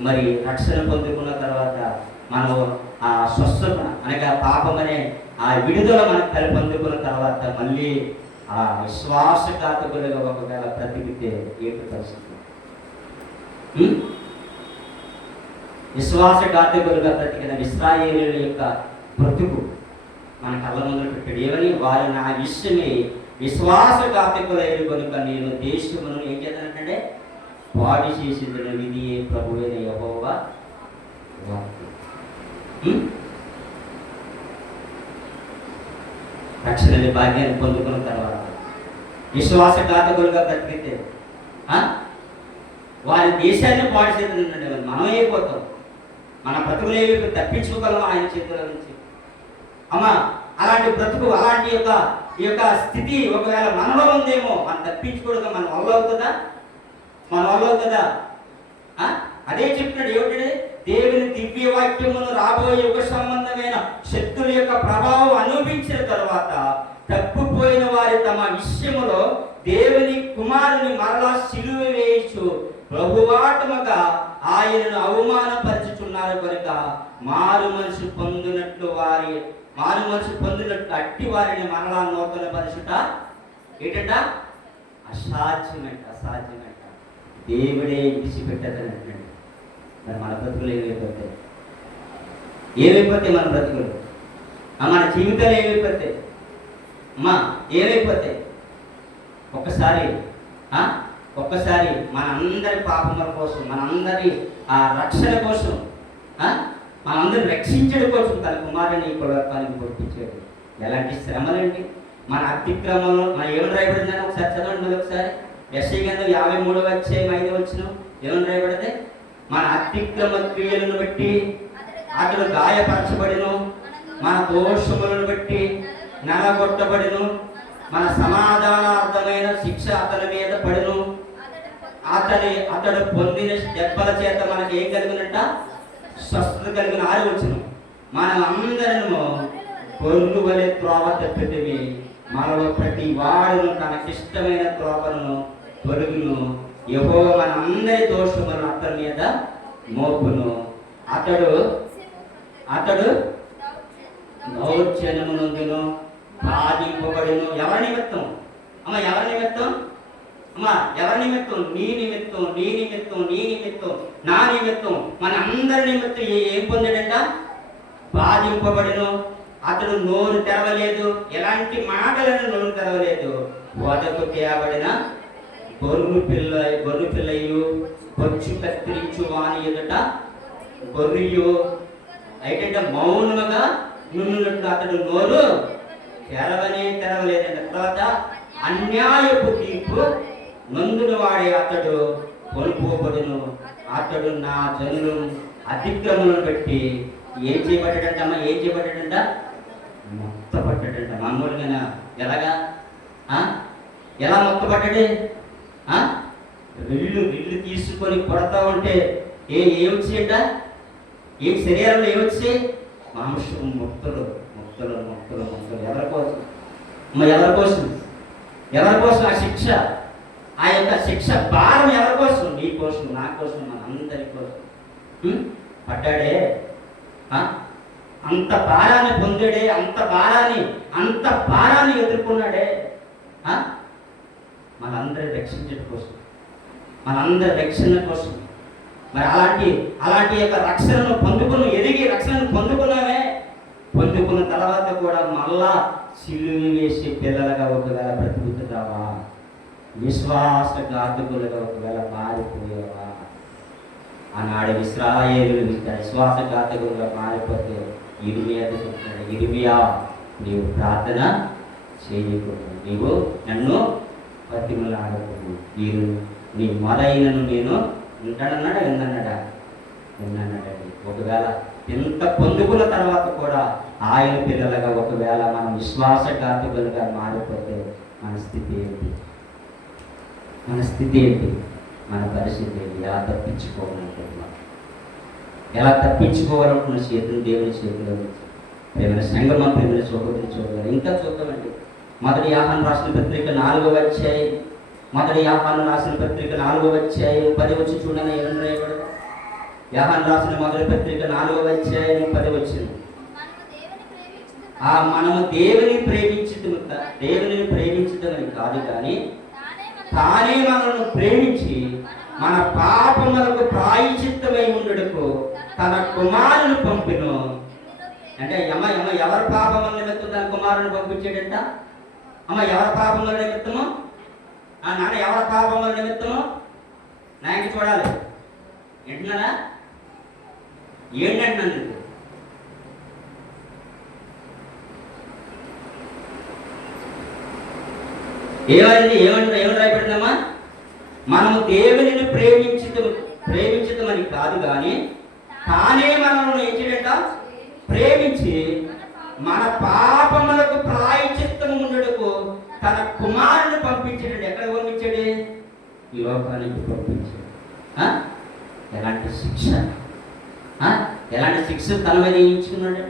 మరి రక్షణ పొందుకున్న తర్వాత మనం ఆ స్వస్థత అనగా పాపం అనే ఆ విడుదల మనకు పొందుకున్న తర్వాత మళ్ళీ ఆ విశ్వాసఘాతకులుగా ఒకవేళ బ్రతికితే ఏంటి పరిస్థితి? విశ్వాసఘాతకులుగా బ్రతికిన ఇశ్రాయేలీయుల యొక్క బ్రతుకు మన కళ్ళ ముందు పెట్టాడు. ఏమని? వారు నా విషయమే విశ్వాసఘాతకులైన కనుక నేను దేశమును ఏం చేద్దానంటే పాడు చేసింది. ఇది ప్రభువైన యెహోవా వాక్కు. రక్షణ భాగ్యాన్ని పొందుకున్న తర్వాత విశ్వాసఘాతకులుగా బ్రతికితే వారి దేశాన్ని పాడు చేద్దానంటే మనం అయిపోతాం. మన బ్రతుకులు తప్పించుకోగలం ఆయన చేతుల నుంచి. అమ్మా, అలాంటి బ్రతుకు, అలాంటి ఈ యొక్క స్థితి ఒకవేళ మనలో ఉందేమో, మనం తప్పించుకోవడం మన వల్ల అవుతుందా? మన వల్ల అవుతుందా? అదే చెప్తున్నాడు. ఏమిటంటే దేవుని దివ్య వాక్యమును రాబోయే యుగ సంబంధమైన శక్తుల యొక్క ప్రభావం అనుభవించిన తర్వాత తప్పిపోయిన వారి తమ విషయములో దేవుని కుమారుని మరలా సిలువ వేయచ్చు ప్రభువాటముగా ఆయనను అవమానపరుచుచున్నారు కనుక మారు మనసు పొందినట్లు అట్టి వారిని మరలా నూతన పరుచుట ఏంటంట? అసాధ్యమంట. దేవుడే విడిచిపెట్టదనంటే మరి మన బ్రతుకులు ఏమైపోతాయి? మన బ్రతుకులు, మన జీవితాలు ఏమైపోతాయి? ఏమైపోతాయి? ఒక్కసారి మన అందరి పాపముల కోసం, మన అందరి రక్షణ కోసం, మనందరిని రక్షించడం కోసం తన కుమారుని ఈ లోకానికి పంపించాడు. ఎలాంటి శ్రమలండి! మన అతిక్రమంలో మన ఏమని రాయబడిందని ఒకసారి చదవండి. మళ్ళీ ఒకసారి యెషయా గ్రంథం 53వ అధ్యాయం 5 వచ్చును ఏమని రాయబడితే? మన అతిక్రమ క్రియలను బట్టి అతడు గాయపరచబడిను, మన దోషములను బట్టి నలగొట్టబడిను, మన సమాధానార్థమైన శిక్ష అతని మీద పడును, అతడు పొందిన దెబ్బల చేత మనకి ఏం కలిగినట్ట? స్వస్థత కలిగిన. 6 వచ్చును మనం అందరము గొర్రెల వలె త్రోవ తప్పితిమి, మనలో ప్రతి వాడును తనకిష్టమైన త్రోవను తొలగును, యెహోవా మన అందరి దోషములను అతని మీద మోపును, అతడు దౌర్జన్యమునందును బాధింపబడును. ఎవరి నిమిత్తం? ఎవరి నిమిత్తం? ఎవరి నిమిత్తం? నీ నిమిత్తం, నా నిమిత్తం, మన అందరి నిమిత్తం ఏం పొందాడంట? బాధింపబడును. అతడు నోరు తెరవలేదు, ఎలాంటి మాటలను నోరు తెరవలేదు. వదకు తేబడిన గొర్రె పిల్లయు బొచ్చు కత్తిరించు వాని ఎదుట గొర్రెయు అయితే మౌనముగా నున్నట్లు అతడు నోరు తెరవలేదంట. తర్వాత అన్యాయపు తీర్పు నందున వాడే అతడు కొనుక్కోబడును, అతడు నా జనులు అతిక్రమలను బట్టి ఏం చేయబడ్డాడంట? మొత్తపడ్డాడంట. మామూలుగా ఎలాగా? ఎలా మొత్తపడ్డాడే? విల్లు తీసుకొని కొడతా ఉంటే ఏం చేయంట? ఈ శరీరంలో ఏమొచ్చి మాంసం ముక్కలు ముక్కలు ముక్కలు ముక్కలు. ఎవరి కోసం? ఎవరి కోసం? ఎవరి కోసం ఆ శిక్ష? ఆ యొక్క శిక్ష భారం ఎవరి కోసం? నీ కోసం, నా కోసం, మన అందరి కోసం పడ్డాడే. అంత భారాన్ని పొందాడే, అంత భారాన్ని ఎదుర్కొన్నాడే మనందరి రక్షించడం కోసం, మనందరి రక్షణ కోసం. మరి అలాంటి యొక్క రక్షణను ఎదిగి రక్షణను పొందుకున్న తర్వాత కూడా మళ్ళా సిలువ వేసి పిల్లలుగా ఒకవేళ బ్రతుకుతున్నావా? విశ్వాసఘాతకులుగా ఒకవేళ మారిపోయావా? ఆనాడు ఇశ్రాయేలు విశ్వాసఘాతకులుగా మారిపోతే ఇర్మియా చెప్తున్నాడు, ఇర్మియా నీవు ప్రార్థన చేయకూడదు, నీవు నన్ను బతిమలాడకూడదు, నీ మొదలైనను నేను ఉంటానన్నాడా? విన్నాడండి. ఒకవేళ ఇంత పొందుకున్న తర్వాత కూడా ఆయన పిల్లలుగా ఒకవేళ మనం విశ్వాసఘాతకులుగా మారిపోతే మన స్థితి ఏంటి? మన పరిస్థితి ఏంటి? ఎలా తప్పించుకోవాలనుకున్న చేతులు దేవుని చేతిలో ప్రేమైన సంగమ, ప్రేమైన సోదరుని చూడాలి. ఇంకా చూద్దామండి. మొదటి యోహాను రాసిన పత్రిక 4వ అధ్యాయం, 10 వచ్చి చూడండి. ఏమని రాయబడదు? యోహాను రాసిన మొదటి పత్రిక 4వ అధ్యాయం 10 వచ్చింది. మనము దేవుని ప్రేమించటమని కాదు కానీ తానే మనల్ని ప్రేమించి మన పాపములకు ప్రాయశ్చిత్తమై ఉండుటకు తన కుమారుని పంపెను. అంటే ఎవరి పాపముల నిమిత్తం తన కుమారుని పంపించాడంట? ఎవరి పాపముల నిమిత్తము? నాన్న ఎవరి పాపముల నిమిత్తము? నాయన చూడాలి. వింటున్నారా? ఏంటంటున్నాను? ఏమని రాయబడిందమ్మా? మనము దేవునిని ప్రేమించటమని కాదు కానీ తానే మనల్ని ఏం చేయడంట? ప్రేమించి మన పాపములకు ప్రాయశ్చిత్తము ఉండటకు తన కుమారుని పంపించాడు. ఎక్కడ పంపించాడు? ఈ లోకానికి పంపించాడు. ఎలాంటి శిక్ష తన మీద వేయించుకున్నాడు?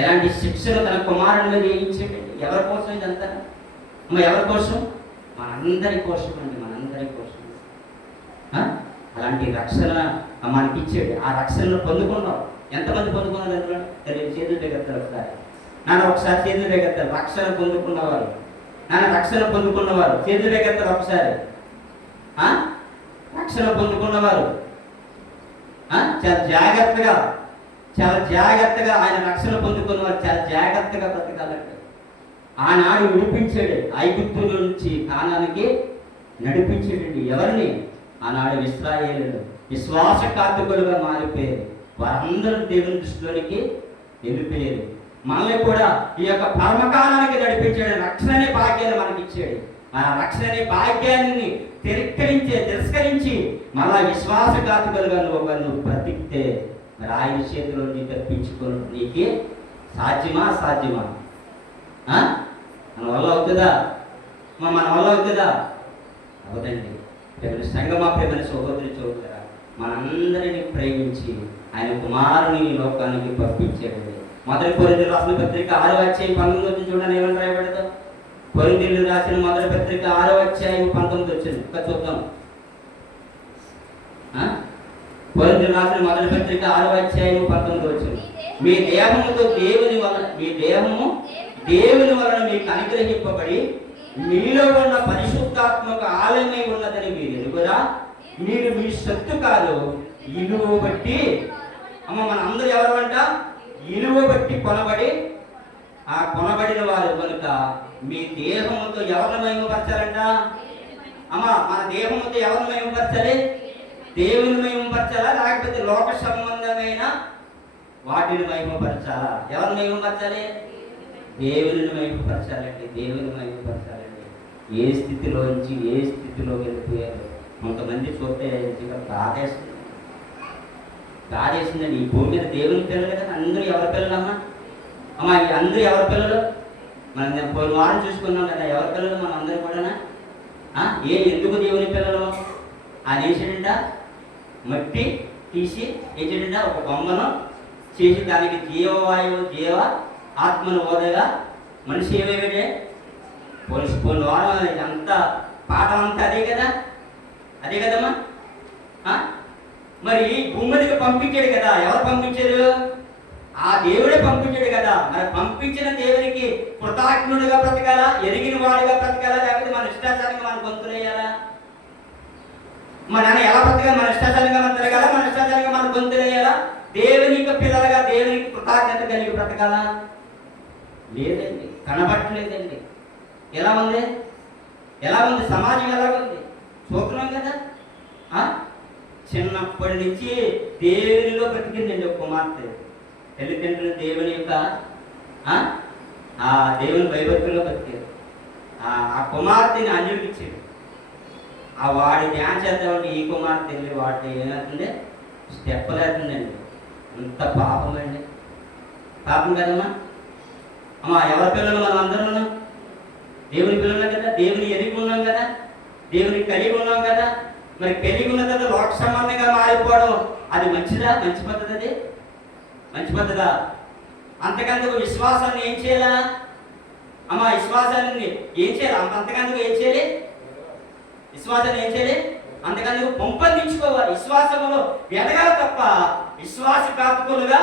ఎలాంటి శిక్షను తన కుమారుని మీద వేయించాడు? ఎవరి కోసం ఇదంతా? ఎవరి కోసం? మనందరి కోసం అండి, మనందరి కోసం. అలాంటి రక్షణ మనకిచ్చాడు. ఆ రక్షణను పొందుకున్నాం. ఎంతమంది పొందుకున్నారు? అందులో చేతులు పెగెత్తారు ఒకసారి. ఒకసారి చేతులు పెగెత్తారు. రక్షణ పొందుకున్నవారు చేతులు పెగెత్తారు ఒకసారి. రక్షణ పొందుకున్నవారు చాలా జాగ్రత్తగా ఆయన రక్షణ పొందుకున్నవారు చాలా జాగ్రత్తగా బ్రతకాలంటే. ఆనాడు విడిపించాడు, ఐగుప్తు నుంచి కానానికి నడిపించాడండి. ఎవరిని? ఆనాడు ఇశ్రాయేలును విశ్వాసఘాతకులుగా మారిపోయారు. వారందరూ దేవుని దృష్టిలోనికి వెళ్ళిపోయారు. మనల్ని కూడా ఈ యొక్క పరమకాలానికి నడిపించాడు. రక్షణ అనే భాగ్యాన్ని మనకి ఇచ్చాడు. ఆ రక్షణ అనే భాగ్యాన్ని తిరస్కరించి మళ్ళా విశ్వాసఘాతకులుగా నువ్వు బ్రతికితే మరి ఆయన చేతిలో తప్పించుకోవడం నీకే సాధ్యమా? మన వల్ల అవుతుందా? అవదండి. ప్రేమ సంగమా, ప్రేమని సోదరుని చూడరా, మనందరినీ ప్రేమించి ఆయన కుమారుని లోకానికి పంపించాడు. మొదటి కొరింథీయులకు రాసిన పత్రిక 6వ అధ్యాయం 19 వచ్చి చూడండి. ఏమని రాయబడదు? కొరింథీయులకు రాసిన మొదటి పత్రిక 6వ అధ్యాయం 19 వచ్చింది. ఇంకా చూద్దాం. కొరింథీయులకు రాసిన మొదటి పత్రిక 6వ అధ్యాయం 19 వచ్చింది. మీ దేహము దేవుని వలన మీకు అనుగ్రహింపబడి మీలో ఉన్న పరిశుద్ధాత్మక ఆలయమై ఉన్నదని మీరు ఎరుగురా. మీరు మీ సొత్తు కాదు, ఇలువ బట్టి మన అందరూ ఎవరంట? ఇలువ బట్టి కొనబడి ఆ కొనబడిన వారు కనుక మీ దేహముతో ఎవరిని మహిమపరచాలంట? మన దేహముతో ఎవరిని మహిమపరచాలి? దేవుని మహిమపరచాలా, లేకపోతే లోక సంబంధమైన వాటిని మహిమపరచాలా? ఎవరిని మహిమపరచాలి? దేవుని మహిమపరచాలండి. ఏ స్థితిలోంచి ఏ స్థితిలో వెళ్ళిపోయారు. కొంతమంది చూస్తే బాధేసిందండి. ఈ భూమి మీద దేవుని పిల్లలు కదా, అందరూ ఎవరి పిల్లలమ్మా? అందరూ ఎవరి పిల్లలు? మనం పోయిన వారం చూసుకున్నాం కదా, ఎవరి పిల్లలు మన అందరూ కూడా. ఎందుకు దేవుని పిల్లలు? ఆ నేషడంట మట్టి తీసి ఏం చేయండి ఒక బొమ్మను చేసి దానికి జీవవాయువు జీవ ఆత్మను ఓదగా మనిషి ఏమేమిటే పోలిసిపోయిన వారం ఇదంతా పాఠం అంతా అదే కదమ్మా. మరి భూమి మీదకి పంపించాడు కదా, ఎవరు పంపించారు? ఆ దేవుడే పంపించాడు కదా. మరి పంపించిన దేవునికి కృతజ్ఞుడిగా బ్రతకాలా, ఎరిగిన వాడిగా బ్రతకాలా, లేకపోతే మన ఇష్టాచారంగా మన గొంతులేయాలా? మన ఎలా బ్రతకాలి? మన ఇష్టాచారంగా మనం తిరగాల, మన ఇష్టాచారంగా మన గొంతులేయాలా? దేవునికి పిల్లలుగా దేవునికి కృతజ్ఞత కలిగి బ్రతకాలా? లేదండి, కనబట్టలేదండి. ఎలా ఉంది? సమాజం ఎలా ఉంది చూస్తున్నాం కదా. చిన్నప్పటి నుంచి దేవునిలో బ్రతికిందండి ఒక కుమార్తె. తల్లిదండ్రులు దేవుని యొక్క ఆ దేవుని భయభక్తుల్లో బ్రతికారు. ఆ కుమార్తెని అన్యుడికి ఇచ్చాడు. ఆ వాడి ధ్యానం చేద్దామంటే ఈ కుమార్తె వెళ్ళి వాడితే ఏమవుతుంది? స్టెప్ లేతుందండి. అంత పాపం అండి, పాపం కదమ్మా. అమ్మా ఎవరి పిల్లలు మనం అందరూ ఉన్నాం? దేవుని పిల్లలు కదా, దేవుని ఎరిగి ఉన్నాం కదా, దేవుని కలిగి ఉన్నాం కదా. మరి కలిగి ఉన్న తర్వాత లోక సంబంధంగా మారిపోవడం అది మంచిదా? మంచి పద్ధతి అది? మంచి పద్ధతా? అంతకందుకు విశ్వాసాన్ని ఏం చేయాలా అమ్మా? విశ్వాసాన్ని ఏం చేయాలి? అంతకందుకు ఏం చేయాలి? విశ్వాసాన్ని ఏం చేయాలి? అంతకందుకు పెంపొందించుకోవాలి. విశ్వాసంలో ఎదగాలి తప్ప విశ్వాసఘాతకులుగా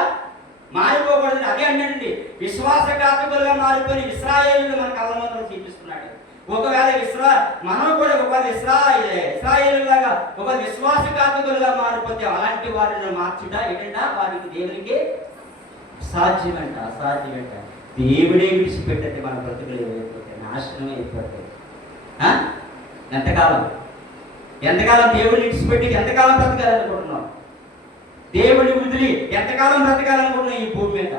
మారిపోకూడదు. అదే అన్నాడండి, విశ్వాసఘాతకులుగా మారిపోయి ఇశ్రాయేలును మన కళ్ళ ముందు చూపిస్తున్నాడు. ఒకవేళ మనం కూడా ఒకవేళ ఇశ్రాయేలులాగా ఒక విశ్వాసఘాతకులుగా మారిపోతే అలాంటి వారిని మార్చుట ఏంటంట? వారికి దేవునికి అసాధ్యమంట. దేవుడే విడిచిపెట్టే మన బ్రతుకులు ఏమైపోతే నాశనం అయిపోతాయి. ఎంతకాలం దేవుడిని విడిచిపెట్టి ఎంతకాలం బ్రతకాలనుకుంటున్నాం? దేవుని వదిలి ఎంతకాలం బ్రతకాలనుకుంటున్నాం ఈ భూమి మీద?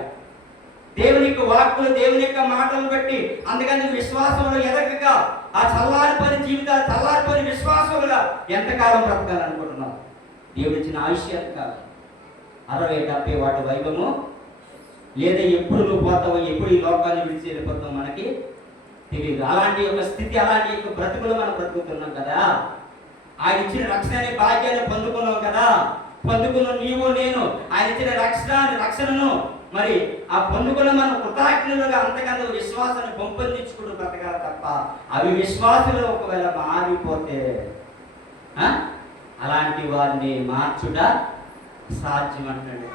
దేవుని యొక్క వాక్కులు, దేవుని యొక్క మాటలను బట్టి అందుకని విశ్వాసంలో ఎదగక ఆ చల్లారిపోయిన జీవితాలు, చల్లారిపోయిన విశ్వాసములుగా ఎంతకాలం బ్రతకాలనుకుంటున్నాం? దేవుడు ఇచ్చిన ఆయుష్యాలు కాదు 60-70 వాటి వైభవము లేదా ఎప్పుడు నువ్వు పోతావో, ఎప్పుడు ఈ లోకాన్ని విడిచి వెళ్ళిపోతావు మనకి తెలియదు. అలాంటి యొక్క స్థితి, అలాంటి యొక్క బ్రతుకులు మనం బ్రతుకుతున్నాం కదా. ఆయన ఇచ్చిన రక్షణ అనే భాగ్యాన్ని పొందుకున్నాం కదా. పొందుకున్న నీవు నేను ఆయన ఇచ్చిన రక్షణను మరి ఆ పొందుకున్న మనం కృతజ్ఞులుగా అంతకంత విశ్వాసాన్ని పెంపొందించుకుంటూ బ్రతకాలి తప్ప అవి విశ్వాసులు ఒకవేళ మారిపోతే అలాంటి వారిని మార్చుట సాధ్యం అంటున్నాడు.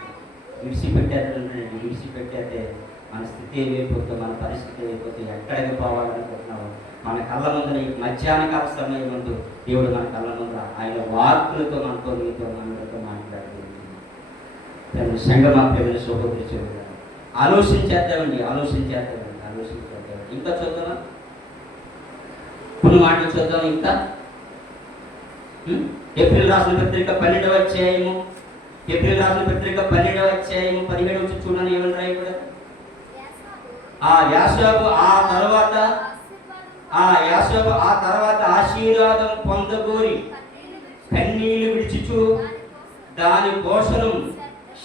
విడిచిపెట్టేదే మన స్థితి ఏమైపోతే, మన పరిస్థితి ఏమైపోతే, ఎక్కడికి పోవాలనుకుంటున్నావు? మన కళ్ళ ముందు ఈ మధ్యాహ్న కాల సమయం ముందు దేవుడు మన కళ్ళ ముందు ఆయన వాక్కులతో మనతో నీతో మనతో మాట్లాడుతుంది. సంగమా ప్రేమ సోదరులు చూడాలి. ఆలోచించేద్దామండి. ఇంకా చూద్దామా? కొన్ని మాటలు చూద్దాం. ఇంకా ఏప్రిల్ రాసిన పత్రిక 12వ అధ్యాయము 12వ అధ్యాయము 17 చూడండి. ఏమని రాయబడి యాషోబు ఆ తర్వాత ఆశీర్వాదం పొందగోరి కన్నీళ్లు విడిచుచు దాని పోషణం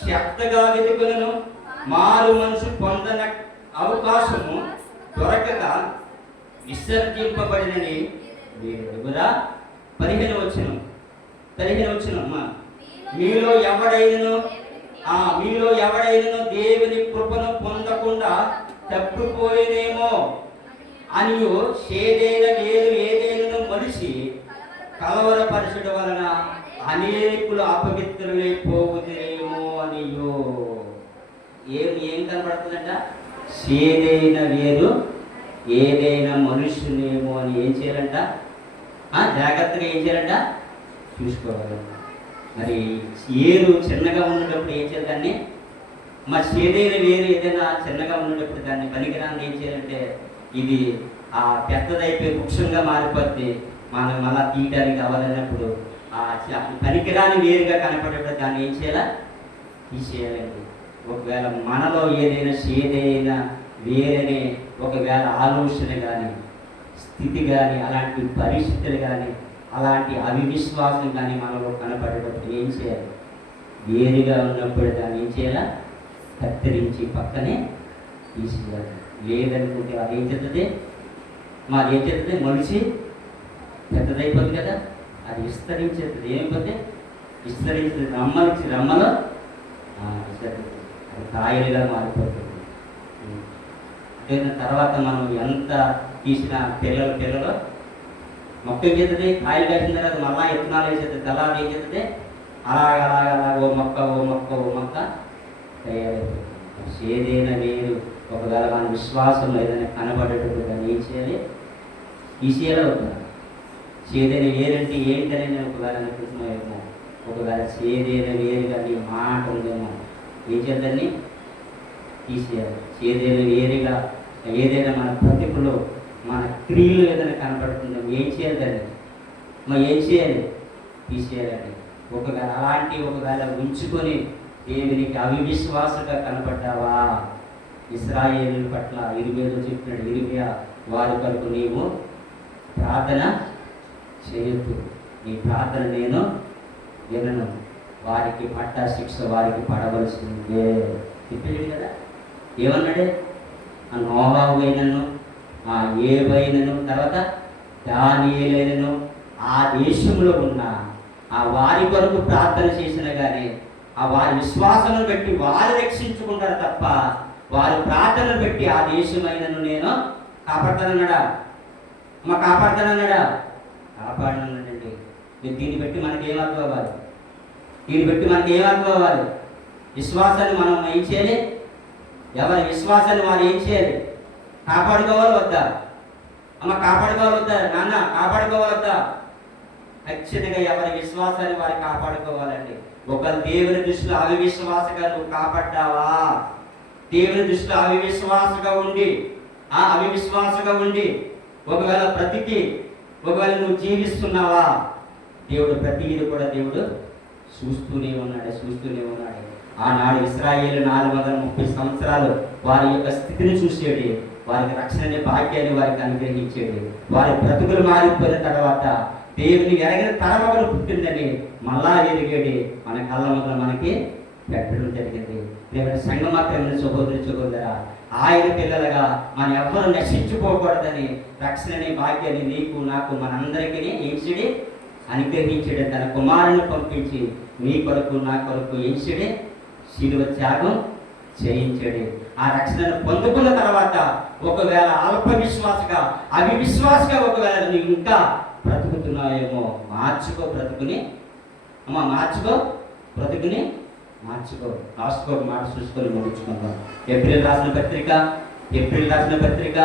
శక్తగా వెతుకులను మారు మనసు పొందన అవకాశము దొరకక విసర్జింపబడినని నేను ఎదురా 15 వచనం అమ్మా. మీలో ఎవడైనను దేవుని కృపను పొందకుండా తప్పిపోయినేమో అని ఏదైనా మనిషి కలవరపరచడం వలన అనేకులు అపవిత్రులైపోవుదేమో అనియో. ఏం కనబడుతుందంట? ఏదైనా మనుషునేమో అని ఏం చేయాలంట? జాగ్రత్తగా ఏం చేయాలంట? చూసుకోవాలి. మరి ఏరు చిన్నగా ఉన్నప్పుడు ఏం చేయాలి దాన్ని? మరి ఏదైనా చిన్నగా ఉన్నప్పుడు దాన్ని పనికిరాన్ని ఏం చేయాలంటే ఇది ఆ పెద్దదైపోయి వృక్షంగా మారిపోతే మనం మళ్ళా తీయడానికి అవ్వదన్నప్పుడు ఆ పనికిరాని వేరుగా కనపడేప్పుడు దాన్ని ఏం చేయాలా? తీసేయాలండి. ఒకవేళ మనలో ఏదైనా వేరే ఒకవేళ ఆలోచన కానీ స్థితి కానీ అలాంటి పరిస్థితులు కానీ అలాంటి అవిశ్వాసం కానీ మనలో కనపడేటప్పుడు ఏం చేయాలి? వేరుగా ఉన్నప్పుడు దాన్ని ఏం చేయాలా? కత్తిరించి పక్కనే తీసేయాలి. లేదనుకుంటే అది ఏం చేస్తుంది? మొలిచి పెద్దదైపోతుంది కదా, అది విస్తరించేది. ఏమైపోతే విస్తరించి రమ్మనిచ్చి రమ్మలో అది కాయలుగా మారిపోతుంది. అంటే తర్వాత మనం ఎంత తీసిన పిల్లలు మొక్క ఏం చేస్తుంది, కాయలు కాసిన తర్వాత మళ్ళా విత్తనాలు వేసేది, దళాలు ఏం చేస్తుంది, అలాగ ఓ మొక్క తయారైపోతుంది. ఏదైనా వేరు ఒకవేళ మన విశ్వాసంలో ఏదైనా కనబడేటప్పుడు దాన్ని ఏం చేయాలి, తీసేయాలి అవుతారు. చేదైన వేరంటే ఏంటనే నేను ఒకవేళ అనుకుంటున్నామేమో, ఒకవేళ చేదైన వేరు కానీ మాటలుదేమో ఏం చేద్దాన్ని తీసేయాలి. చేదైన వేరుగా ఏదైనా మన బ్రతుకులో మన క్రియలు ఏదైనా కనపడుతుందో ఏం చేయాలి, దాన్ని మనం ఏం చేయాలి, తీసేయాలండి. ఒకవేళ ఉంచుకొని దేవునికి అవిశ్వాసంగా కనపడ్డావా, ఇశ్రాయేలు పట్ల ఇరిమియాలో చెప్పినాడు, ఇరిమియా వారి కొరకు నీవు ప్రార్థన చేయొద్దు, నీ ప్రార్థన నేను వినను, వారికి పట్ట శిక్ష వారికి పడవలసిందే చెప్పాడు కదా. ఏమన్నాడే, ఆ నోవాహు అయినను, ఆ ఏబైనను, తర్వాత దానియేలైనను ఆ దేశంలో ఉన్న ఆ వారి కొరకు ప్రార్థన చేసిన కానీ ఆ వారి విశ్వాసను బట్టి వారు రక్షించుకుంటారు తప్ప వారి ప్రార్థనను బట్టి ఆ దేశమైనను నేను కాపాడతానన్నాడా, కాపాడతానన్నాడా, కాపాడనన్నాడండి. దీన్ని బట్టి మనకి ఏమర్థం అవ్వాలి, విశ్వాసాన్ని మనం ఏం చేయాలి, ఎవరి విశ్వాసాన్ని వారు ఏం చేయాలి, కాపాడుకోవాలి వద్దా, కాపాడుకోవాలి వద్దా, నాన్న కాపాడుకోవాలి వద్దా, ఖచ్చితంగా ఎవరి విశ్వాసాన్ని వారు కాపాడుకోవాలండి. ఒకరు దేవుని దృష్టిలో అవిశ్వాసగా నువ్వు కాపాడ్డావా, దేవుని దృష్టిలో అవిశ్వాసగా ఉండి ఒకవేళ ఒకవేళ నువ్వు జీవిస్తున్నావా, దేవుడు ప్రతిదీ కూడా దేవుడు చూస్తూనే ఉన్నాడు. ఆనాడు ఇశ్రాయేలు 430 సంవత్సరాలు వారి యొక్క స్థితిని చూసేది, వారికి రక్షణ భాగ్యాన్ని వారికి అనుగ్రహించేది. వారి బ్రతుకులు మారిపోయిన తర్వాత దేవుని ఎరగిన తరమగలు పుట్టిందని మళ్ళా ఎరిగేది మన కళ్ళ ముందు మనకి పెట్టడం జరిగింది. దేవుని సంగమాత్రమైన సహోదరా, ఆయన పిల్లలుగా మనం ఎవ్వరూ నశించుకోకూడదని రక్షణని భాగ్యాన్ని నీకు నాకు మనందరికీ ఏంచిడి అనుగ్రహించడే, తన కుమారుని పంపించి నీ కొరకు నా కొరకు ఏంచిడే శిలువ త్యాగం చేయించడే. ఆ రక్షణను పొందుకున్న తర్వాత ఒకవేళ అవిశ్వాసగా ఒకవేళ నీవు ఇంకా బ్రతుకుతున్నాయేమో, మార్చుకో బ్రతుకుని లాస్ట్ ఒక మాట చూసుకొని ముగించుకుందాం. ఏప్రిల్ రాసిన పత్రిక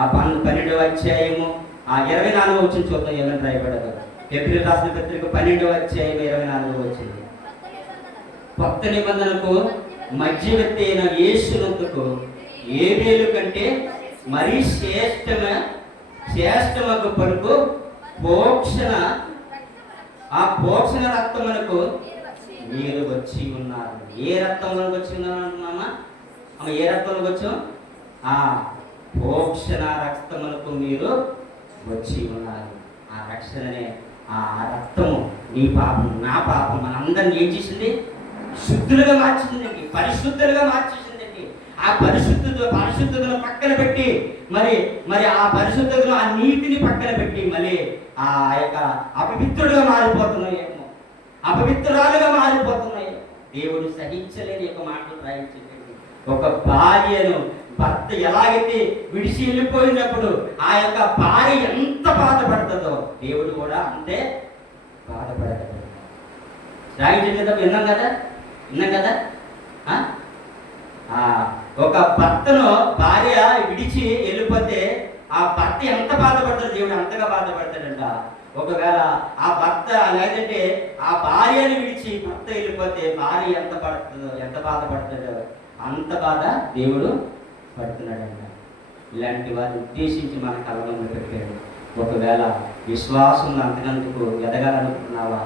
ఆ 12వ అధ్యాయము ఆ 24వ వచనం చూద్దాం. ఏమైనా రాయబడదు. ఏప్రిల్ రాసిన పత్రిక 12వ అధ్యాయం 24వ వచనం. కొత్త నిబంధనకు మధ్యవర్తి అయిన యేసునందుకు ఏబేలు కంటే మరీ శ్రేష్టమగు పరుకు పోక్షణ రక్తమునకు మీరు వచ్చి ఉన్నారు. ఏ రక్తంలోకి వచ్చి ఉన్నారు అంటున్నామా? ఏ రక్తంలోకి వచ్చాం? ఆ పోక్షణ రక్తమునకు మీరు వచ్చి ఉన్నారు. ఆ రక్షణనే, ఆ రక్తము నీ పాపం నా పాపం మనందరినీ ఏం చేసింది? శుద్ధులుగా మార్చిందండి, పరిశుద్ధులుగా మార్చేసిందండి. ఆ పరిశుద్ధతను పక్కన పెట్టి మరి ఆ పరిశుద్ధతను ఆ నీతిని పక్కన పెట్టి మళ్ళీ ఆ యొక్క అపవిత్రుడుగా మారిపోతున్నాయేమో, అపవిత్రురాలుగా మారిపోతున్నాయి. దేవుడు సహించలేని యొక్క మాటలు రాయించండి. ఒక భార్యను భర్త ఎలాగైతే విడిచి వెళ్ళిపోయినప్పుడు ఆ యొక్క భార్య ఎంత బాధపడుతుందో దేవుడు కూడా అంతే బాధపడతాడు. రాయించండి. విన్నాం కదా. ఒక భర్తను భార్య విడిచి వెళ్ళిపోతే ఆ భర్త ఎంత బాధపడతాడు, దేవుడు అంతగా బాధపడతాడంట. ఒకవేళ ఆ భర్త లేదంటే ఆ భార్యని విడిచి భర్త వెళ్ళిపోతే భార్య ఎంత బాధపడుతుందో అంత బాధ దేవుడు పడుతున్నాడంట. ఇలాంటి వారిని ఉద్దేశించి మన కళ్ళను పెట్టాడు. ఒకవేళ విశ్వాసంలో అంతకందుకు ఎదగాలనుకున్నావా,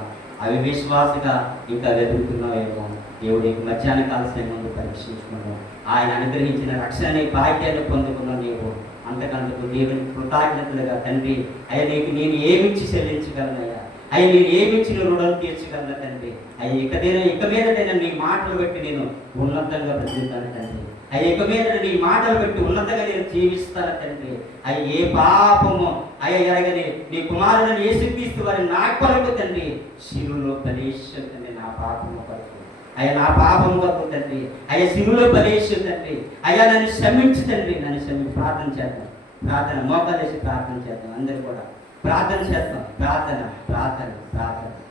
అవిశ్వాసగా ఇంకా వెతుకుతున్నావేమో, దేవుడి మధ్యాహ్న కాల సమయంలో పరీక్షించుకున్నావు. ఆయన అనుగ్రహించిన రక్షణ భాగ్యాన్ని పొందుకున్నావు. నీవు అంతకందుకు దేవుని కృతజ్ఞతలుగా తండ్రి అయ్యా నీకు నేను ఏమిచ్చి చెల్లించగలనయ్యా, అయ్యా నేను ఏమిచ్చి నువ్వు రుణం తీర్చగలను తండ్రి, అయ్యా ఇక మీదటైనా నీ మాటలు బట్టి నేను ఉన్నతంగా బ్రతుకుతాను తండ్రి. అయ్యా ఇక మీద నీ మాటలు పెట్టి ఉన్నతగా నేను జీవిస్తాను తండ్రి. అయ్యా ఏ పాపము అయ్యా ఎరగని నీ కుమారుని యేసుక్రీస్తు వారి నా కొరకు తండ్రి శిలువలో బలేశ్వర తండ్రి, నా పాపము కొరకు అయ్యా, నా పాపము కొరకు తండ్రి అయ్యా శిలువలో బలేశ్వర తండ్రి అయ్యా నన్ను క్షమించు తండ్రి, నన్ను క్షమించి ప్రార్థన చేద్దాం. ప్రార్థన మోకాలేసి ప్రార్థన చేద్దాం. అందరూ కూడా ప్రార్థన చేద్దాం. ప్రార్థన ప్రార్థన ప్రార్థన